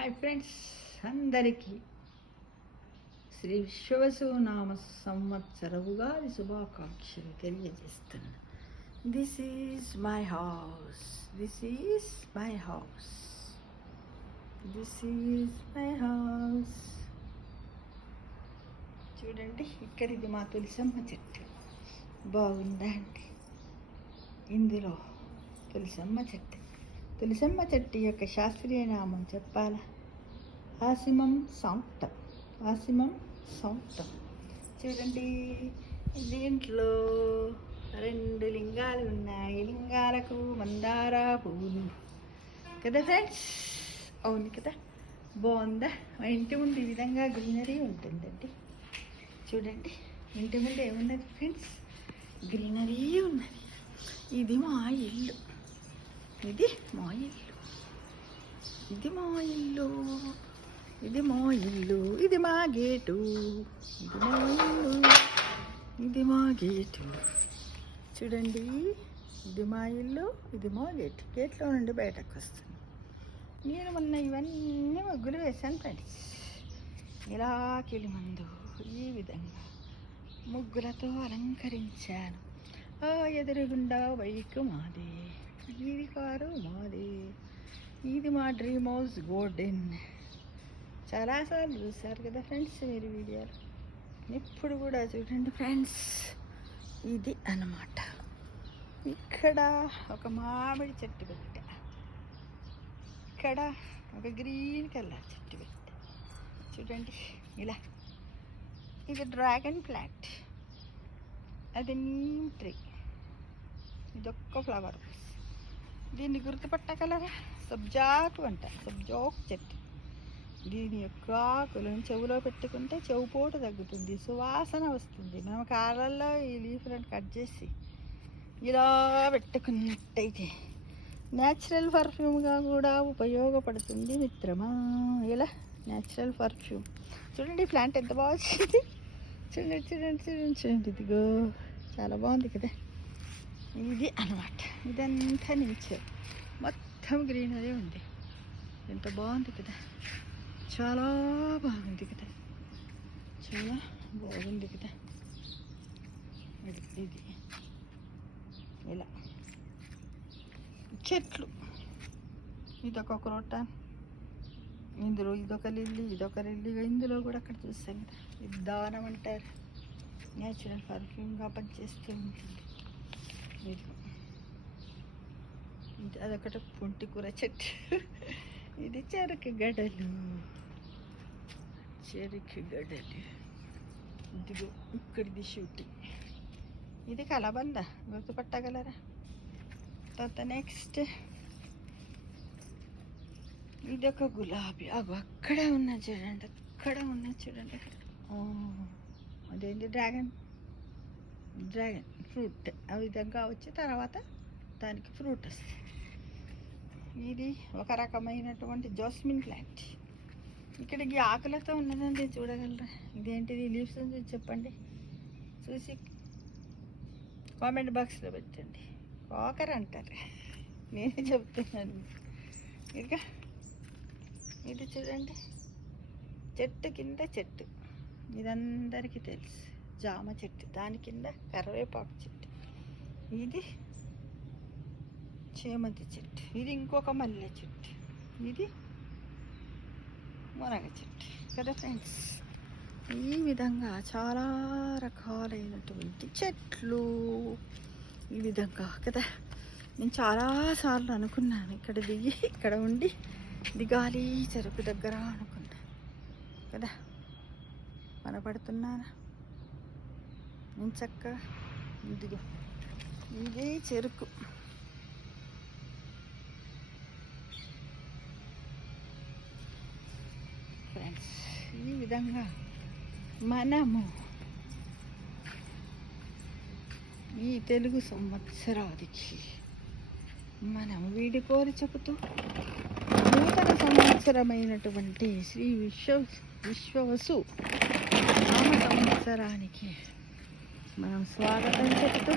Hi friends, అందరికీ శ్రీ విశ్వవసునామ సంవత్సర ఉగాది శుభాకాంక్షలు తెలియజేస్తున్నా. This is my house, this is my house, this is my house. చూడండి, ఇక్కడ ఇది మా తులసమ్మ చెట్టు. బాగుందా అండి? ఇందులో తులసమ్మ చెట్టు. తులసమ్మ చెట్టు యొక్క శాస్త్రీయ నామం చెప్పాలా? ఆసిమం సాంక్టం, ఆసిమం సాంక్టం. చూడండి, దీంట్లో 2 లింగాలు ఉన్నాయి. లింగాలకు మందార పువ్వులు కదా ఫ్రెండ్స్? అవును కదా? బాగుందా? మా ఇంటి ముందు ఈ విధంగా గ్రీనరీ ఉంటుందండి. చూడండి, ఇంటి ముందు ఏమున్నది ఫ్రెండ్స్? గ్రీనరీ ఉన్నది. ఇది మా ఇల్లు, ఇది మా ఇల్లు, ఇది మా ఇల్లు, ఇది మా ఇల్లు, ఇది మా గేటు, ఇది మా ఇల్లు, ఇది మా గేటు. చూడండి, ఇది మా ఇల్లు, ఇది మా గేటు. గేట్లో నుండి బయటకు వస్తుంది. నేను మొన్న ఇవన్నీ ముగ్గులు వేశాను ఫ్రెండ్స్. ఇలా కిలిమందు ఈ విధంగా ముగ్గులతో అలంకరించాను. ఆ ఎదురుగుండా బైక్ మాది, ఇది కారు మాది, ఇది మా డ్రీమ్ హౌస్ గార్డెన్. చాలాసార్లు చూసారు కదా ఫ్రెండ్స్ మీరు వీడియోలు. ఇప్పుడు కూడా చూడండి ఫ్రెండ్స్, ఇది అన్నమాట. ఇక్కడ ఒక మామిడి చెట్టు పెట్టా, ఇక్కడ ఒక గ్రీన్ కలర్ చెట్టు పెట్టా. చూడండి ఇలా. ఇది డ్రాగన్ ప్లాంట్, అది నీమ్ ట్రీ. ఇదొక్క ఫ్లవర్. దీన్ని గుర్తుపట్టగలరా? సబ్జాకు అంట, సబ్జాకు చెట్టు. దీని యొక్క ఆకులను చెవులో పెట్టుకుంటే చెవుపోటు తగ్గుతుంది, సువాసన వస్తుంది. మనం కాళ్ళల్లో ఈ లీఫ్లను కట్ చేసి ఇలా పెట్టుకున్నట్టయితే న్యాచురల్ పర్ఫ్యూమ్గా కూడా ఉపయోగపడుతుంది మిత్రమా. ఇలా న్యాచురల్ పర్ఫ్యూమ్. చూడండి ప్లాంట్ ఎంత బాగా వచ్చింది. చూడండి చూడండి చూడండి చూడండి, ఇదిగో చాలా బాగుంది కదా. ఇది అన్నమాట. ఇదంతా నేచర్, మొత్తం గ్రీనరీ ఉంది. ఎంత బాగుంది కదా, చాలా బాగుంది కదా, చాలా బాగుంది కదా. ఇది ఇలా చెట్లు. ఇదొక క్రోటాన్, ఇందులో ఇదొక లిల్లీ, ఇదొక లిల్లీ. ఇందులో కూడా అక్కడ చూస్తాను కదా, ఇది దానం అంటారు. న్యాచురల్ పర్ఫ్యూమ్గా పనిచేస్తూ ఉంటుంది. ఇది అదొకటి పుంటి కూర చెట్టు. ఇది చెరుకు గడలు, చెరుకు గడలు. ఇదిగో ఇక్కడిది షూటింగ్. ఇది కలబంద, గుర్తుపట్టగలరా? తర్వాత నెక్స్ట్ ఇది ఒక గులాబీ. అక్కడ ఉన్న చూడండి, అక్కడ ఉన్న చూడండి. అదేంటి? Dragon fruit. ఆ విధంగా వచ్చి తర్వాత దానికి ఫ్రూట్ వస్తుంది. ఇది ఒక రకమైనటువంటి జాస్మిన్ ప్లాంట్. ఇక్కడికి ఆకులతో ఉన్నదండి, చూడగలరా? ఇదేంటిది? లీవ్స్ చూసి చెప్పండి, చూసి కామెంట్ బాక్స్లో పెట్టండి. కాకర అంటారు, నేనే చెప్తున్నాను. ఇక ఇది చూడండి, చెట్టు కింద చెట్టు. ఇదందరికీ తెలుసు, జామ చెట్టు. దాని కింద కరివేపాకు చెట్టు. ఇది చేమంతి చెట్టు. ఇది ఇంకొక మల్లె చెట్టు. ఇది మునగ చెట్టు కదా ఫ్రెండ్స్. ఈ విధంగా చాలా రకాలైనటువంటి చెట్లు ఈ విధంగా కదా. నేను చాలాసార్లు అనుకున్నాను ఇక్కడ దిగి ఇక్కడ ఉండి దిగాలి చెరుకు దగ్గర అనుకున్నా కదా. కనపడుతున్నానా? నేను చక్కగా ఇదిగో ఇదే చెరుకు. ఫ్రెండ్స్, ఈ విధంగా మనము ఈ తెలుగు సంవత్సరానికి మనం వీడిపోరి చెబుతూ నూతన సంవత్సరమైనటువంటి శ్రీ విశ్వవసు నామ సంవత్సరానికి మనం స్వాగతం చెప్తూ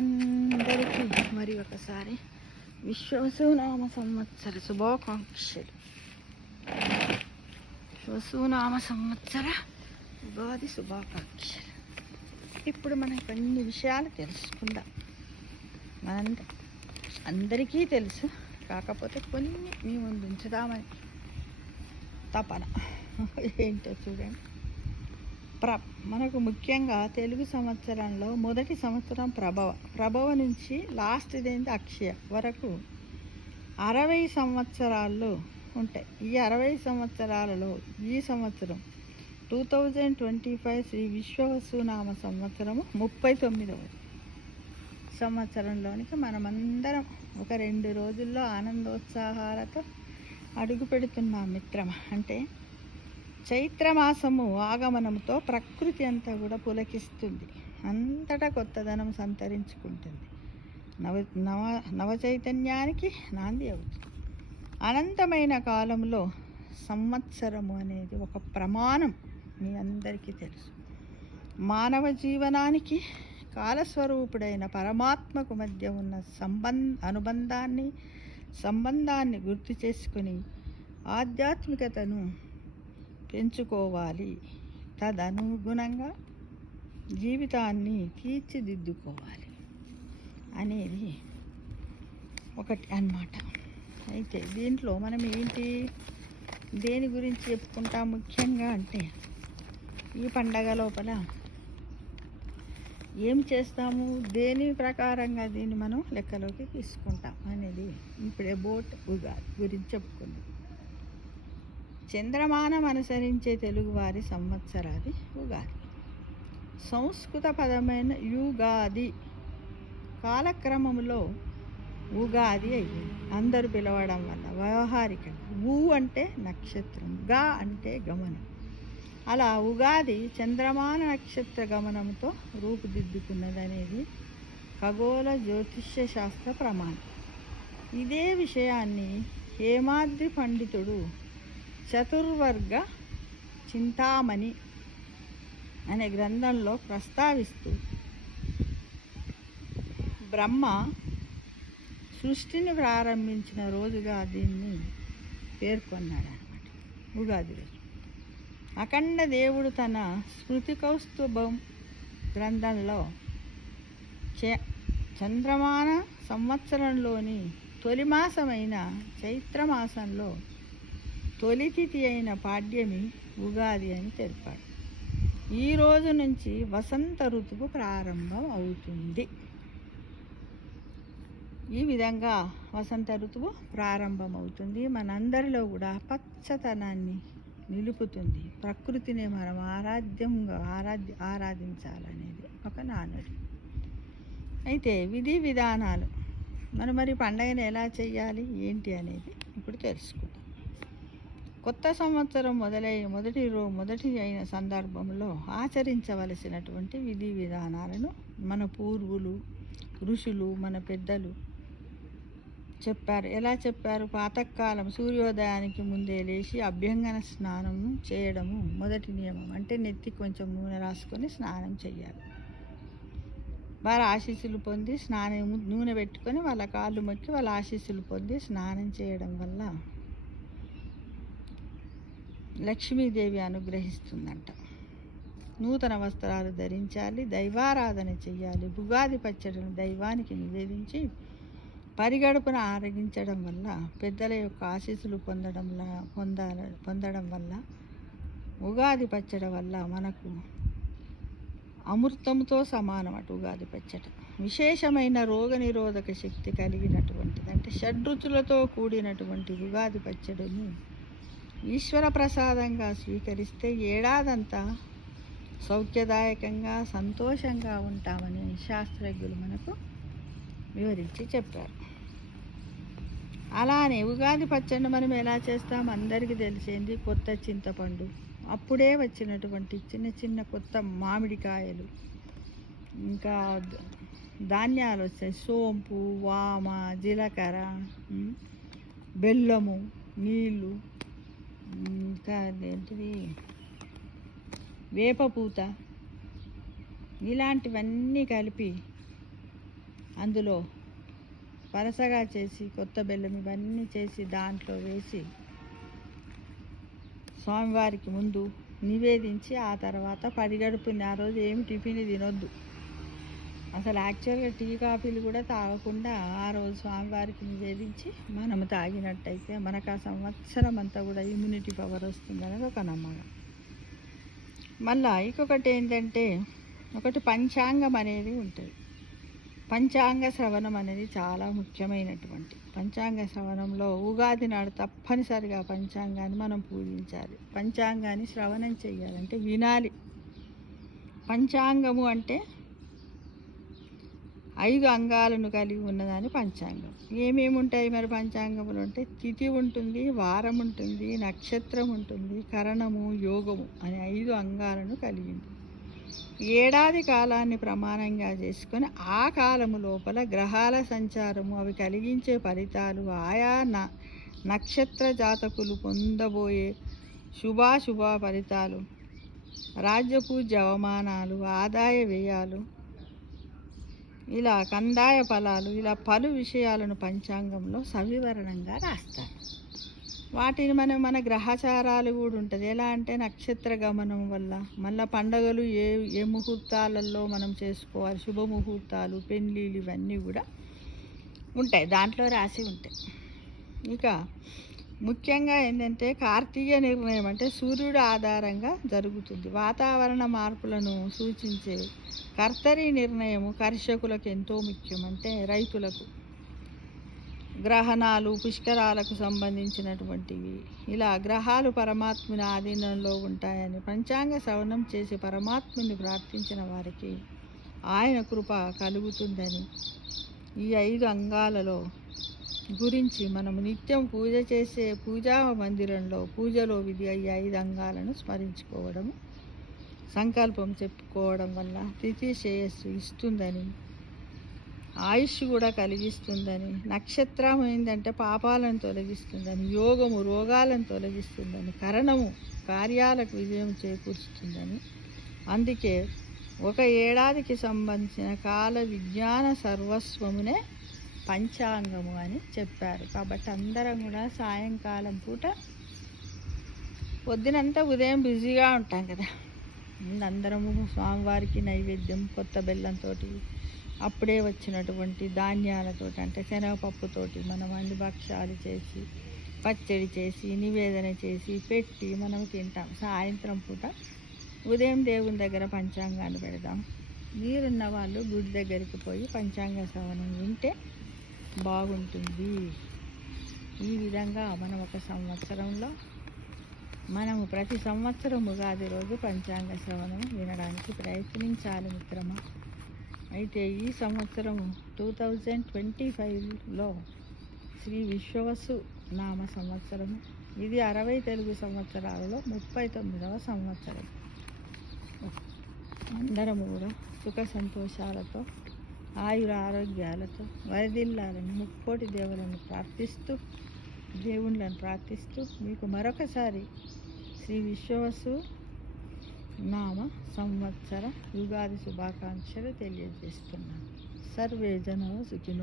అందరికీ మరి ఒకసారి విశ్వవసునామ సంవత్సర శుభాకాంక్షలు. విశ్వవసునామ సంవత్సర ఉగాది శుభాకాంక్షలు. ఇప్పుడు మనం కొన్ని విషయాలు తెలుసుకుందాం. అందరికీ తెలుసు, కాకపోతే కొన్ని మీ ముందు ఉంచుదామని తపన. ఏంటో చూడండి. మనకు ముఖ్యంగా తెలుగు సంవత్సరంలో మొదటి సంవత్సరం ప్రభవ నుంచి లాస్ట్ ఇదేంటి అక్షయ వరకు 60 సంవత్సరాలు ఉంటాయి. ఈ 60 సంవత్సరాలలో ఈ సంవత్సరం 2025 శ్రీ విశ్వవసునామ సంవత్సరము 39వ సంవత్సరంలోనికి మనమందరం ఒక 2 రోజుల్లో ఆనందోత్సాహాలతో అడుగు పెడుతున్నాం మిత్రమా. అంటే చైత్రమాసము ఆగమనంతో ప్రకృతి అంతా కూడా పులకిస్తుంది, అంతటా కొత్తదనం సంతరించుకుంటుంది, నవ చైతన్యానికి నాంది అవుతుంది. అనంతమైన కాలంలో సంవత్సరము అనేది ఒక ప్రమాణం, మీ అందరికీ తెలుసు. మానవ జీవనానికి కాలస్వరూపుడైన పరమాత్మకు మధ్య ఉన్న సంబంధాన్ని గుర్తు చేసుకుని ఆధ్యాత్మికతను పెంచుకోవాలి, తదనుగుణంగా జీవితాన్ని తీర్చిదిద్దుకోవాలి అనేది ఒకటి అన్నమాట. అయితే దీంట్లో మనం దేని గురించి చెప్పుకుంటాం ముఖ్యంగా అంటే, ఈ పండగ లోపల ఏం చేస్తాము, దేని ప్రకారంగా దీన్ని మనం లెక్కలోకి తీసుకుంటాం అనేది ఇప్పుడే ఉగాది గురించి చెప్పుకుందాం. చంద్రమానం అనుసరించే తెలుగువారి సంవత్సరాది ఉగాది. సంస్కృత పదమైన యుగాది కాలక్రమంలో ఉగాది అయ్యింది. అందరూ పిలవడం వల్ల వ్యవహారికంగా ఊ అంటే నక్షత్రం, గా అంటే గమనం. అలా ఉగాది చంద్రమాన నక్షత్ర గమనంతో రూపుదిద్దుకున్నదనేది ఖగోళ జ్యోతిష్య శాస్త్ర ప్రమాణం. ఇదే విషయాన్ని హేమాద్రి పండితుడు చతుర్వర్గ చింతామణి అనే గ్రంథంలో ప్రస్తావిస్తూ బ్రహ్మ సృష్టిని ప్రారంభించిన రోజుగా దీన్ని పేర్కొన్నాడు అన్నమాట. ఉగాది రోజు అఖండ దేవుడు తన స్మృతి కౌస్తుభం గ్రంథంలో చంద్రమాన సంవత్సరంలోని తొలి మాసమైన చైత్రమాసంలో తొలి తిథి అయిన పాడ్యమి ఉగాది అని తెలిపాడు. ఈ రోజు నుంచి వసంత ఋతువు ప్రారంభం అవుతుంది. ఈ విధంగా వసంత ఋతువు ప్రారంభమవుతుంది. మనందరిలో కూడా పచ్చతనాన్ని నిలుపుతుంది. ప్రకృతిని మనం ఆరాధించాలనేది ఒక నానుడి. అయితే విధి విధానాలు మరి పండగను ఎలా చేయాలి ఏంటి అనేది ఇప్పుడు తెలుసుకుందాం. కొత్త సంవత్సరం మొదటి అయిన సందర్భంలో ఆచరించవలసినటువంటి విధి విధానాలను మన పూర్వులు ఋషులు మన పెద్దలు చెప్పారు. ఎలా చెప్పారు? పాతకాలం సూర్యోదయానికి ముందే లేచి అభ్యంగన స్నానం చేయడము మొదటి నియమం. అంటే నెత్తి కొంచెం నూనె రాసుకొని స్నానం చేయాలి. వాళ్ళ ఆశీస్సులు పొంది నూనె పెట్టుకొని వాళ్ళ కాళ్ళు మొక్కి వాళ్ళ ఆశీస్సులు పొంది స్నానం చేయడం వల్ల లక్ష్మీదేవి అనుగ్రహిస్తుందంట. నూతన వస్త్రాలు ధరించాలి, దైవారాధన చెయ్యాలి. ఉగాది పచ్చడిని దైవానికి నివేదించి పరిగడుపున ఆరగించడం వల్ల పెద్దల యొక్క ఆశీస్సులు పొందడం వల్ల ఉగాది పచ్చడి వల్ల మనకు అమృతంతో సమానం అటు ఉగాది పచ్చడి. విశేషమైన రోగనిరోధక శక్తి కలిగినటువంటిది. అంటే షడ్రుచులతో కూడినటువంటి ఉగాది పచ్చడిని ఈశ్వర ప్రసాదంగా స్వీకరిస్తే ఏడాదంతా సౌఖ్యదాయకంగా సంతోషంగా ఉంటామని శాస్త్రజ్ఞులు మనకు వివరించి చెప్పారు. అలానే ఉగాది పచ్చడిని మనం ఎలా చేస్తాం అందరికీ తెలిసింది. కొత్త చింతపండు, అప్పుడే వచ్చినటువంటి చిన్న చిన్న కొత్త మామిడికాయలు, ఇంకా ధాన్యాలు వచ్చాయి. సోంపు, వామ, జీలకర్ర, బెల్లము, నీళ్ళు, ఇంకా ఏంటిది వేపపూత, ఇలాంటివన్నీ కలిపి అందులో పరసగా చేసి కొత్త బెల్లం ఇవన్నీ చేసి దాంట్లో వేసి స్వామివారికి ముందు నివేదించి ఆ తర్వాత పడిగడుపుని ఆ రోజు ఏమి టిఫిన్ తినొద్దు. అసలు యాక్చువల్గా టీ కాఫీలు కూడా తాగకుండా ఆ రోజు స్వామివారికి నివేదించి మనము తాగినట్టయితే మనకు ఆ సంవత్సరం అంతా కూడా ఇమ్యూనిటీ పవర్ వస్తుంది అనేది ఒక నమ్మకం. మళ్ళీ ఇంకొకటి ఏంటంటే ఒకటి పంచాంగం అనేది ఉంటుంది. పంచాంగ శ్రవణం అనేది చాలా ముఖ్యమైనటువంటి పంచాంగ శ్రవణంలో ఉగాది నాడు తప్పనిసరిగా పంచాంగాన్ని మనం పూజించాలి. పంచాంగాన్ని శ్రవణం చేయాలంటే వినాలి. పంచాంగము అంటే 5 అంగాలను కలిగి ఉన్నదాన్ని పంచాంగం. ఏమేమి ఉంటాయి మరి పంచాంగములు అంటే తిథి ఉంటుంది, వారం ఉంటుంది, నక్షత్రం ఉంటుంది, కరణము, యోగము అనే 5 అంగాలను కలిగింది. ఏడాది కాలాన్ని ప్రమాణంగా చేసుకొని ఆ కాలము లోపల గ్రహాల సంచారము, అవి కలిగించే ఫలితాలు, ఆయా నక్షత్ర జాతకులు పొందబోయే శుభాశుభ ఫలితాలు, రాజ్యపూజ్య అవమానాలు, ఆదాయ వ్యయాలు, ఇలా కందాయ ఫలాలు, ఇలా పలు విషయాలను పంచాంగంలో సవివరణంగా రాస్తారు. వాటిని మన గ్రహచారాలు కూడా ఉంటుంది. ఎలా అంటే నక్షత్ర గమనం వల్ల మళ్ళీ పండగలు ఏ ముహూర్తాలలో మనం చేసుకోవాలి, శుభముహూర్తాలు, పెళ్ళిళ్ళు ఇవన్నీ కూడా ఉంటాయి, దాంట్లో రాసి ఉంటాయి. ఇక ముఖ్యంగా ఏంటంటే కార్తీయ నిర్ణయం అంటే సూర్యుడు ఆధారంగా జరుగుతుంది. వాతావరణ మార్పులను సూచించే కర్తరి నిర్ణయము కర్షకులకు ఎంతో ముఖ్యం, అంటే రైతులకు. గ్రహణాలు, పుష్కరాలకు సంబంధించినటువంటివి, ఇలా గ్రహాలు పరమాత్ముని ఆధీనంలో ఉంటాయని పంచాంగ శ్రవణం చేసి పరమాత్ముని ప్రార్థించిన వారికి ఆయన కృప కలుగుతుందని ఈ 5 అంగాలలో గురించి మనము నిత్యం పూజ చేసే పూజా మందిరంలో పూజలో విధి ఈ 5 అంగాలను స్మరించుకోవడము, సంకల్పం చెప్పుకోవడం వల్ల తిథి శ్రేయస్సు ఇస్తుందని, ఆయుష్ కూడా కలిగిస్తుందని, నక్షత్రం ఏంటంటే పాపాలను తొలగిస్తుందని, యోగము రోగాలను తొలగిస్తుందని, కరణము కార్యాలకు విజయం చేకూరుస్తుందని, అందుకే ఒక ఏడాదికి సంబంధించిన కాల విజ్ఞాన సర్వస్వమునే పంచాంగము అని చెప్పారు. కాబట్టి అందరం కూడా సాయంకాలం పూట, పొద్దునంతా ఉదయం బిజీగా ఉంటాం కదా, అందరము స్వామివారికి నైవేద్యం కొత్త బెల్లంతో, అప్పుడే వచ్చినటువంటి ధాన్యాలతో అంటే శనగపప్పుతోటి మనం అన్ని భక్షాలు చేసి పచ్చడి చేసి నివేదన చేసి పెట్టి మనం తింటాం. సాయంత్రం పూట ఉదయం దేవుని దగ్గర పంచాంగాన్ని పెడదాం. వీరున్న వాళ్ళు గుడి దగ్గరికి పోయి పంచాంగ శ్రవణం వింటే బాగుంటుంది. ఈ విధంగా మనం ఒక సంవత్సరంలో మనము ప్రతి సంవత్సరం ఉగాది రోజు పంచాంగ శ్రవణం వినడానికి ప్రయత్నించాలి మిత్రమా. అయితే ఈ సంవత్సరం 2025లో శ్రీ విశ్వవసు నామ సంవత్సరము. ఇది 60 తెలుగు సంవత్సరాలలో 39వ సంవత్సరం. అందరము కూడా సుఖ సంతోషాలతో ఆయుర ఆరోగ్యాలతో వరదిల్లాలని ముక్కోటి దేవులను ప్రార్థిస్తూ, దేవుళ్ళను ప్రార్థిస్తూ మీకు మరొకసారి శ్రీ విశ్వవసు నామ సంవత్సర యుగాది శుభాకాంక్షలు తెలియజేస్తున్నాను. సర్వే జనో సుఖినో